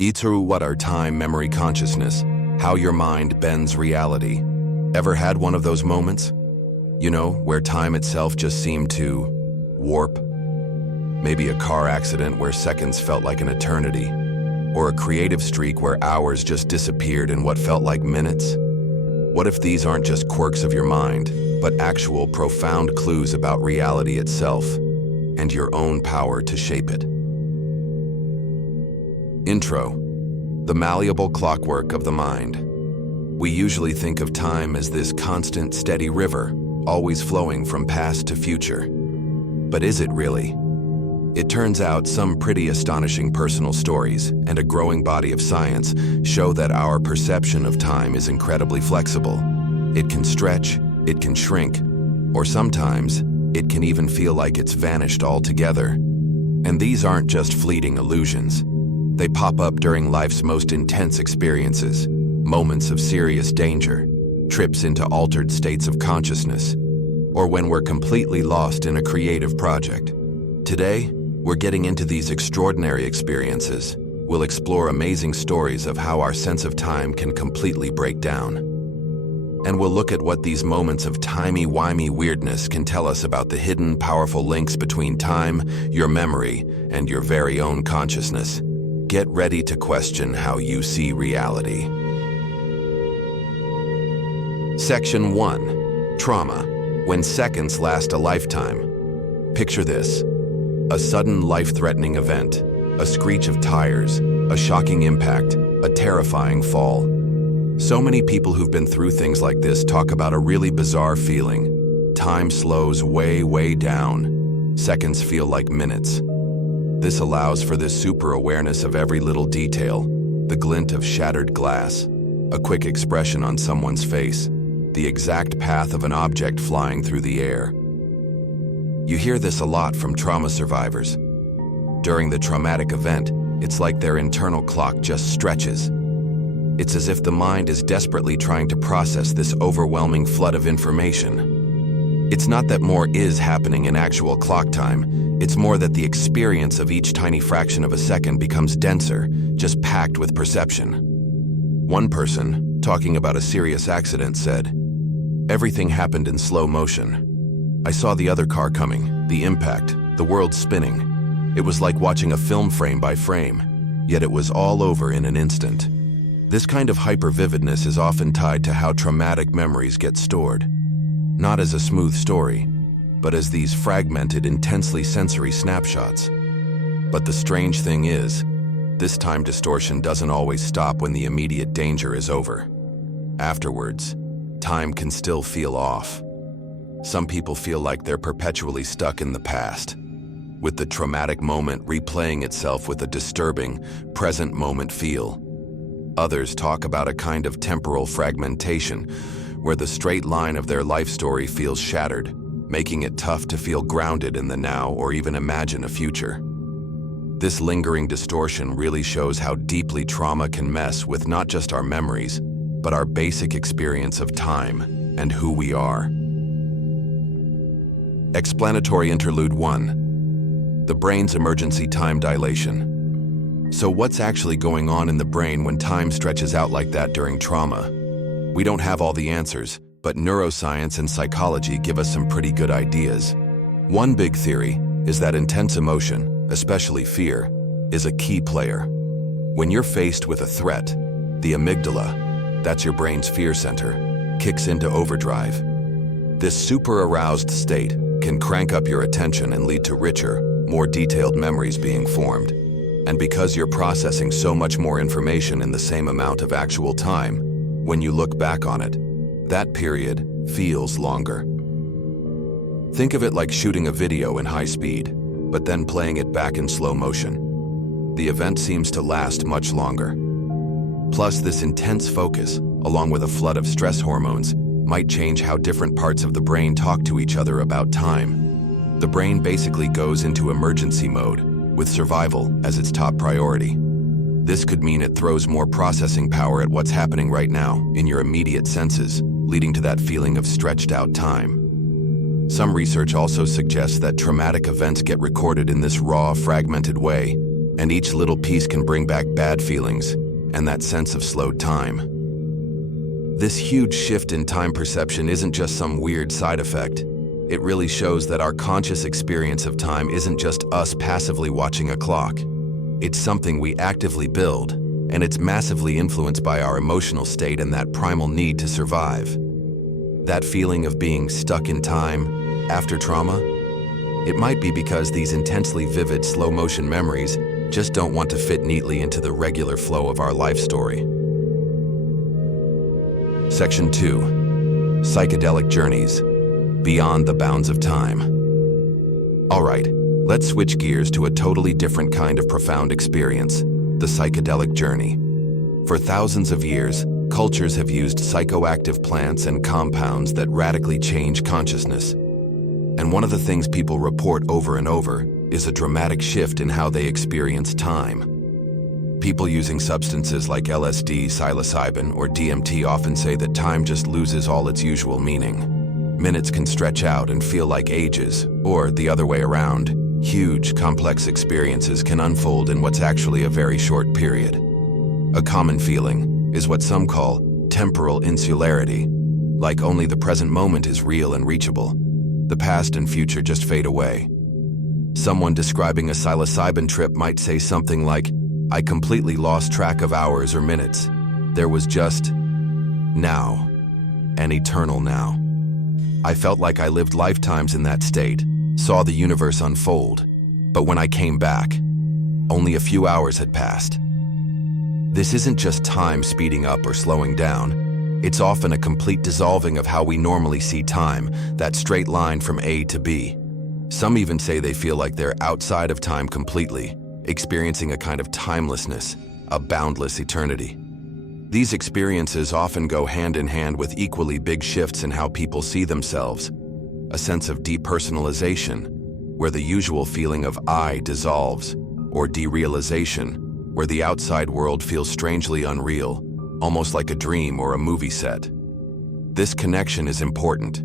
Itsu what our time, memory, consciousness, how your mind bends reality. Ever had one of those moments? You know, where time itself just seemed to warp? Maybe a car accident where seconds felt like an eternity, or a creative streak where hours just disappeared in what felt like minutes. What if these aren't just quirks of your mind, but actual profound clues about reality itself and your own power to shape it? Intro: the malleable clockwork of the mind. We usually think of time as this constant, steady river, always flowing from past to future. But is it really? It turns out some pretty astonishing personal stories and a growing body of science show that our perception of time is incredibly flexible. It can stretch, it can shrink, or sometimes it can even feel like it's vanished altogether. And these aren't just fleeting illusions. They pop up during life's most intense experiences, moments of serious danger, trips into altered states of consciousness, or when we're completely lost in a creative project. Today, we're getting into these extraordinary experiences. We'll explore amazing stories of how our sense of time can completely break down. And we'll look at what these moments of timey-wimey weirdness can tell us about the hidden, powerful links between time, your memory, and your very own consciousness. Get ready to question how you see reality. Section 1. Trauma. When seconds last a lifetime. Picture this. A sudden life-threatening event. A screech of tires. A shocking impact. A terrifying fall. So many people who've been through things like this talk about a really bizarre feeling. Time slows way, way down. Seconds feel like minutes. This allows for this super awareness of every little detail, the glint of shattered glass, a quick expression on someone's face, the exact path of an object flying through the air. You hear this a lot from trauma survivors. During the traumatic event, it's like their internal clock just stretches. It's as if the mind is desperately trying to process this overwhelming flood of information. It's not that more is happening in actual clock time. It's more that the experience of each tiny fraction of a second becomes denser, just packed with perception. One person, talking about a serious accident, said, "Everything happened in slow motion. I saw the other car coming, the impact, the world spinning. It was like watching a film frame by frame, yet it was all over in an instant." This kind of hyper-vividness is often tied to how traumatic memories get stored. Not as a smooth story, but as these fragmented, intensely sensory snapshots. But the strange thing is, this time distortion doesn't always stop when the immediate danger is over. Afterwards, time can still feel off. Some people feel like they're perpetually stuck in the past, with the traumatic moment replaying itself with a disturbing, present moment feel. Others talk about a kind of temporal fragmentation, where the straight line of their life story feels shattered, making it tough to feel grounded in the now or even imagine a future. This lingering distortion really shows how deeply trauma can mess with not just our memories, but our basic experience of time and who we are. Explanatory Interlude 1. The brain's emergency time dilation. So what's actually going on in the brain when time stretches out like that during trauma? We don't have all the answers, but neuroscience and psychology give us some pretty good ideas. One big theory is that intense emotion, especially fear, is a key player. When you're faced with a threat, the amygdala, that's your brain's fear center, kicks into overdrive. This super aroused state can crank up your attention and lead to richer, more detailed memories being formed. And because you're processing so much more information in the same amount of actual time, when you look back on it, that period feels longer. Think of it like shooting a video in high speed, but then playing it back in slow motion. The event seems to last much longer. Plus, this intense focus, along with a flood of stress hormones, might change how different parts of the brain talk to each other about time. The brain basically goes into emergency mode, with survival as its top priority. This could mean it throws more processing power at what's happening right now in your immediate senses, leading to that feeling of stretched out time. Some research also suggests that traumatic events get recorded in this raw, fragmented way, and each little piece can bring back bad feelings and that sense of slowed time. This huge shift in time perception isn't just some weird side effect. It really shows that our conscious experience of time isn't just us passively watching a clock. It's something we actively build, and it's massively influenced by our emotional state and that primal need to survive. That feeling of being stuck in time after trauma? It might be because these intensely vivid slow-motion memories just don't want to fit neatly into the regular flow of our life story. Section 2. Psychedelic Journeys. Beyond the bounds of time. All right, let's switch gears to a totally different kind of profound experience, the psychedelic journey. For thousands of years, cultures have used psychoactive plants and compounds that radically change consciousness. And one of the things people report over and over is a dramatic shift in how they experience time. People using substances like LSD, psilocybin, or DMT often say that time just loses all its usual meaning. Minutes can stretch out and feel like ages, or the other way around. Huge, complex experiences can unfold in what's actually a very short period. A common feeling is what some call temporal insularity, like only the present moment is real and reachable. The past and future just fade away. Someone describing a psilocybin trip might say something like, "I completely lost track of hours or minutes. There was just now, an eternal now. I felt like I lived lifetimes in that state, saw the universe unfold, but when I came back, only a few hours had passed." This isn't just time speeding up or slowing down. It's often a complete dissolving of how we normally see time, that straight line from A to B. Some even say they feel like they're outside of time completely, experiencing a kind of timelessness, a boundless eternity. These experiences often go hand in hand with equally big shifts in how people see themselves, a sense of depersonalization, where the usual feeling of I dissolves, or derealization, where the outside world feels strangely unreal, almost like a dream or a movie set. This connection is important.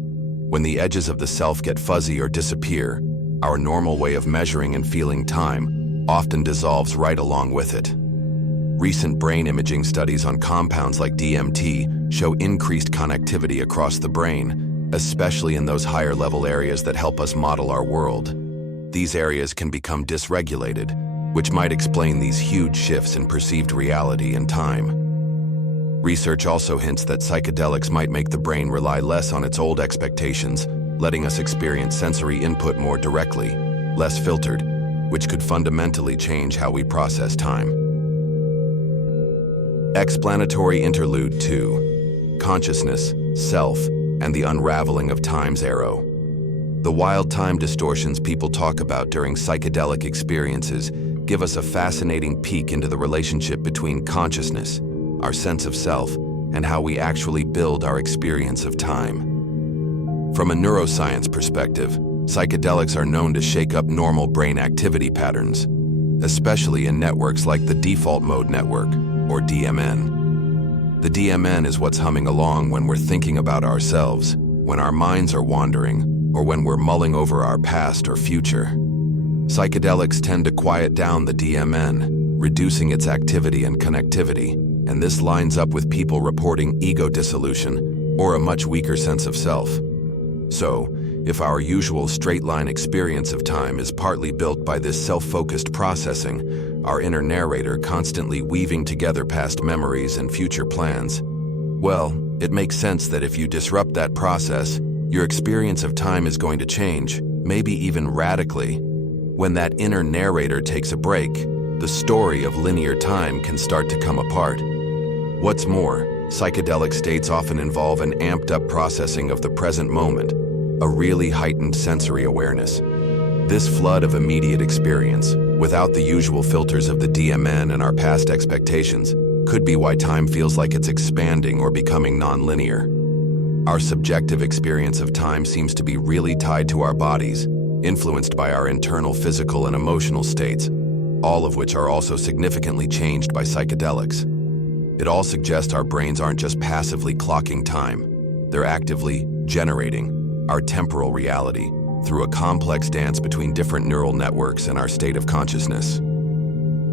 When the edges of the self get fuzzy or disappear, our normal way of measuring and feeling time often dissolves right along with it. Recent brain imaging studies on compounds like DMT show increased connectivity across the brain, especially in those higher-level areas that help us model our world. These areas can become dysregulated, which might explain these huge shifts in perceived reality and time. Research also hints that psychedelics might make the brain rely less on its old expectations, letting us experience sensory input more directly, less filtered, which could fundamentally change how we process time. Explanatory Interlude 2. Consciousness, Self, and the Unraveling of Time's Arrow. The wild time distortions people talk about during psychedelic experiences give us a fascinating peek into the relationship between consciousness, our sense of self, and how we actually build our experience of time. From a neuroscience perspective, psychedelics are known to shake up normal brain activity patterns, especially in networks like the default mode network, or DMN. The DMN is what's humming along when we're thinking about ourselves, when our minds are wandering, or when we're mulling over our past or future. Psychedelics tend to quiet down the DMN, reducing its activity and connectivity, and this lines up with people reporting ego dissolution or a much weaker sense of self. So, if our usual straight-line experience of time is partly built by this self-focused processing, our inner narrator constantly weaving together past memories and future plans, well, it makes sense that if you disrupt that process, your experience of time is going to change, maybe even radically. When that inner narrator takes a break, the story of linear time can start to come apart. What's more, psychedelic states often involve an amped-up processing of the present moment, a really heightened sensory awareness. This flood of immediate experience, without the usual filters of the DMN and our past expectations, could be why time feels like it's expanding or becoming non-linear. Our subjective experience of time seems to be really tied to our bodies, influenced by our internal physical and emotional states, all of which are also significantly changed by psychedelics. It all suggests our brains aren't just passively clocking time, they're actively generating our temporal reality through a complex dance between different neural networks and our state of consciousness.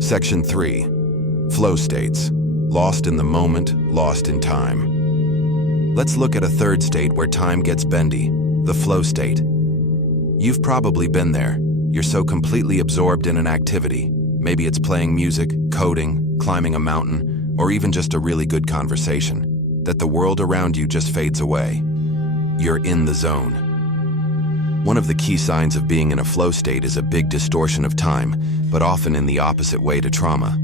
Section 3. Flow states. Lost in the moment, lost in time. Let's look at a third state where time gets bendy, the flow state. You've probably been there. You're so completely absorbed in an activity. Maybe it's playing music, coding, climbing a mountain, or even just a really good conversation, that the world around you just fades away. You're in the zone. One of the key signs of being in a flow state is a big distortion of time, but often in the opposite way to trauma.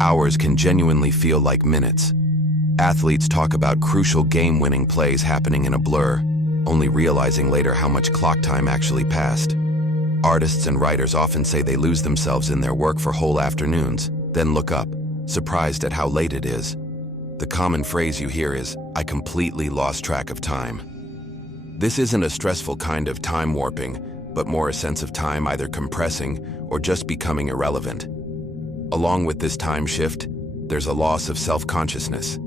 Hours can genuinely feel like minutes. Athletes talk about crucial game-winning plays happening in a blur, only realizing later how much clock time actually passed. Artists and writers often say they lose themselves in their work for whole afternoons, then look up, surprised at how late it is. The common phrase you hear is, "I completely lost track of time." This isn't a stressful kind of time warping, but more a sense of time either compressing or just becoming irrelevant. Along with this time shift, there's a loss of self-consciousness.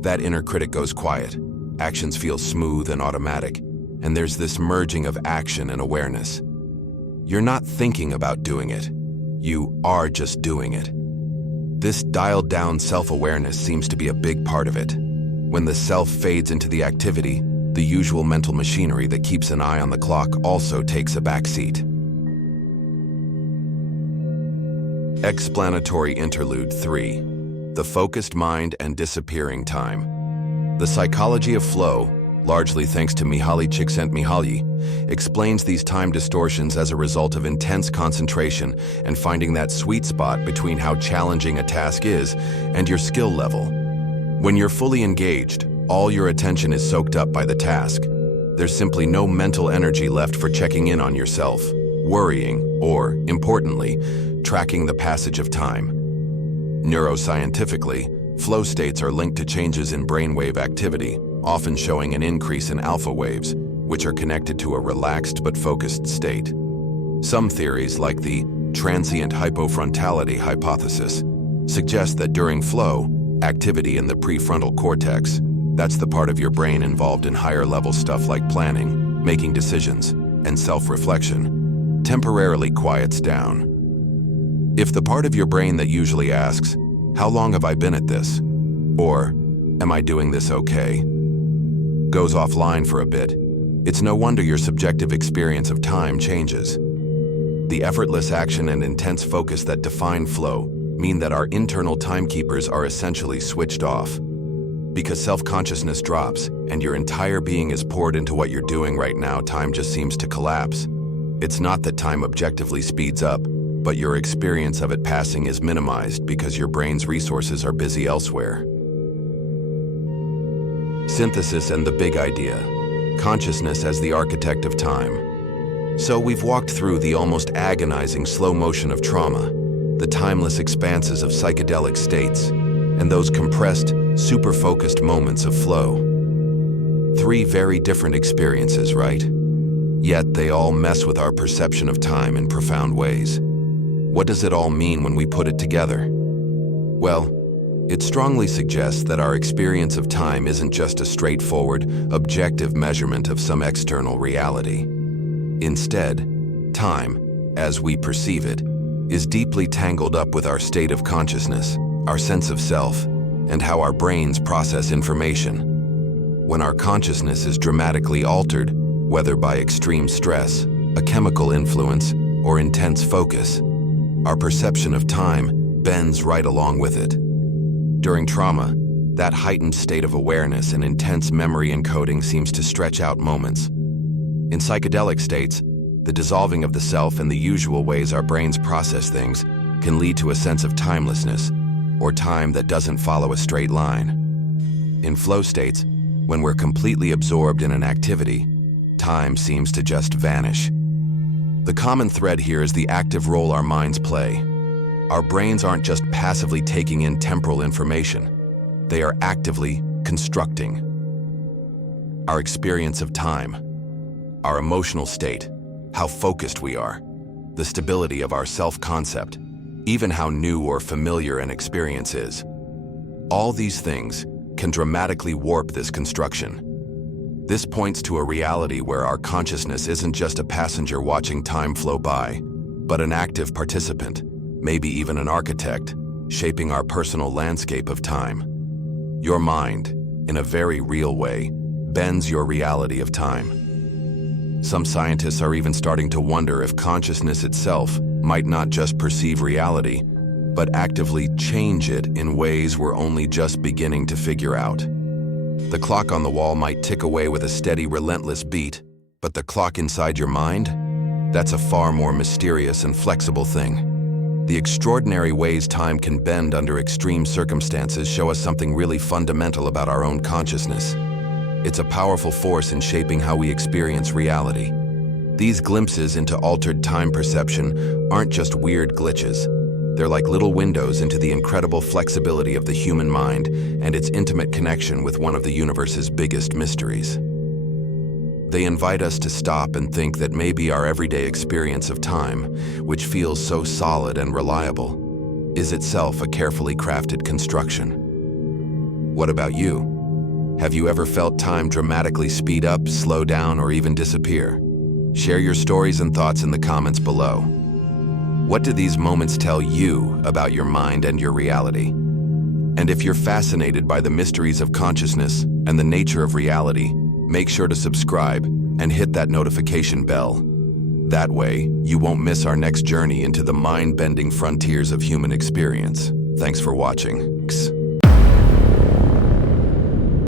That inner critic goes quiet, actions feel smooth and automatic, and there's this merging of action and awareness. You're not thinking about doing it, you are just doing it. This dialed-down self-awareness seems to be a big part of it. When the self fades into the activity, the usual mental machinery that keeps an eye on the clock also takes a backseat. Explanatory Interlude 3. The Focused Mind and Disappearing Time. The psychology of flow, largely thanks to Mihaly Csikszentmihalyi, explains these time distortions as a result of intense concentration and finding that sweet spot between how challenging a task is and your skill level. When you're fully engaged, all your attention is soaked up by the task. There's simply no mental energy left for checking in on yourself, worrying, or, importantly, tracking the passage of time. Neuroscientifically, flow states are linked to changes in brainwave activity, often showing an increase in alpha waves, which are connected to a relaxed but focused state. Some theories, like the transient hypofrontality hypothesis, suggest that during flow, activity in the prefrontal cortex, that's the part of your brain involved in higher-level stuff like planning, making decisions, and self-reflection, temporarily quiets down. If the part of your brain that usually asks, "How long have I been at this?" or "Am I doing this okay?" goes offline for a bit, it's no wonder your subjective experience of time changes. The effortless action and intense focus that define flow mean that our internal timekeepers are essentially switched off. Because self-consciousness drops and your entire being is poured into what you're doing right now, time just seems to collapse. It's not that time objectively speeds up, but your experience of it passing is minimized because your brain's resources are busy elsewhere. Synthesis and the big idea. Consciousness as the architect of time. So we've walked through the almost agonizing slow motion of trauma, the timeless expanses of psychedelic states, and those compressed, super-focused moments of flow. 3 very different experiences, right? Yet they all mess with our perception of time in profound ways. What does it all mean when we put it together? Well, it strongly suggests that our experience of time isn't just a straightforward, objective measurement of some external reality. Instead, time, as we perceive it, is deeply tangled up with our state of consciousness, our sense of self, and how our brains process information. When our consciousness is dramatically altered, whether by extreme stress, a chemical influence, or intense focus, our perception of time bends right along with it. During trauma, that heightened state of awareness and intense memory encoding seems to stretch out moments. In psychedelic states, the dissolving of the self and the usual ways our brains process things can lead to a sense of timelessness, or time that doesn't follow a straight line. In flow states, when we're completely absorbed in an activity, time seems to just vanish. The common thread here is the active role our minds play. Our brains aren't just passively taking in temporal information, they are actively constructing. Our experience of time, our emotional state, how focused we are, the stability of our self-concept, even how new or familiar an experience is. All these things can dramatically warp this construction. This points to a reality where our consciousness isn't just a passenger watching time flow by, but an active participant, maybe even an architect, shaping our personal landscape of time. Your mind, in a very real way, bends your reality of time. Some scientists are even starting to wonder if consciousness itself might not just perceive reality, but actively change it in ways we're only just beginning to figure out. The clock on the wall might tick away with a steady, relentless beat, but the clock inside your mind? That's a far more mysterious and flexible thing. The extraordinary ways time can bend under extreme circumstances show us something really fundamental about our own consciousness. It's a powerful force in shaping how we experience reality. These glimpses into altered time perception aren't just weird glitches. They're like little windows into the incredible flexibility of the human mind and its intimate connection with one of the universe's biggest mysteries. They invite us to stop and think that maybe our everyday experience of time, which feels so solid and reliable, is itself a carefully crafted construction. What about you? Have you ever felt time dramatically speed up, slow down, or even disappear? Share your stories and thoughts in the comments below. What do these moments tell you about your mind and your reality? And if you're fascinated by the mysteries of consciousness and the nature of reality, make sure to subscribe and hit that notification bell. That way, you won't miss our next journey into the mind-bending frontiers of human experience. Thanks for watching.